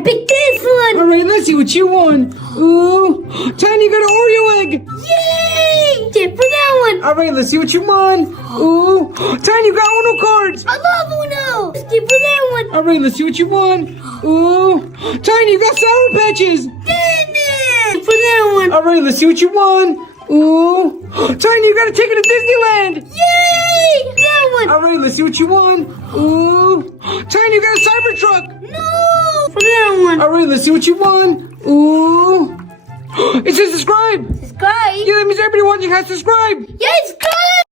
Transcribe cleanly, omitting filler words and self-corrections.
picked this one. All right, let's see what you won. Ooh, Tiny, you got an Oreo egg. Yay! Tip for that one. All right, let's see what you won. Ooh, Tiny, you got Uno cards. I love Uno. Tip for that one. All right, let's see what you won. Ooh, Tiny, you got Sour Patches. Tip for that one. All right, let's see what you won. Ooh, Tiny, you got a ticket to Disneyland. Yay! That one. All right, let's see what you won. Ooh, Tiny, you got a Cybertruck. No! For that one. All right, let's see what you won. Ooh, it says subscribe. Subscribe. Yeah, that means everybody watching has subscribed. Yeah, subscribe.